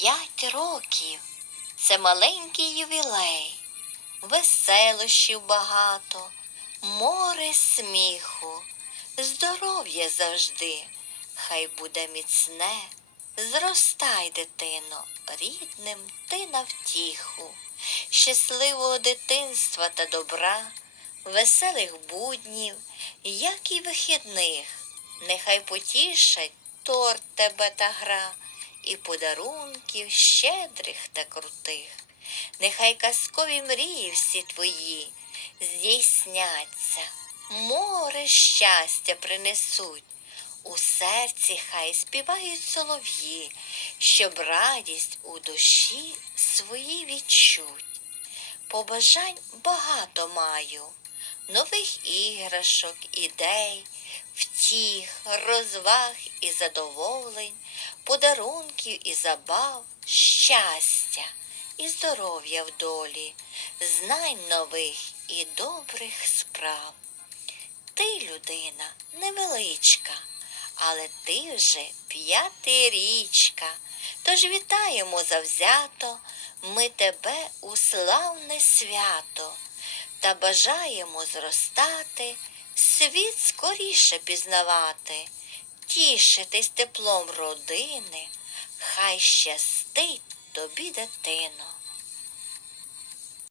П'ять років. Це маленький ювілей, веселощів багато, море сміху, здоров'я завжди, хай буде міцне. Зростай, дитино, рідним ти на втіху, щасливого дитинства та добра, веселих буднів, як і вихідних, нехай потішать торт тебе та гра, і подарунків щедрих та крутих. Нехай казкові мрії всі твої здійсняться, море щастя принесуть. У серці хай співають солов'ї, щоб радість у душі свої відчуть. Побажань багато маю, нових іграшок, ідей, втіх, розваг і задоволень, подарунків і забав, щастя і здоров'я в долі, знань нових і добрих справ. Ти, людина, невеличка, але ти вже п'ятирічка. Тож вітаємо завзято ми тебе у славне свято та бажаємо зростати, світ скоріше пізнавати, тішитись теплом родини, хай щастить тобі, дитино.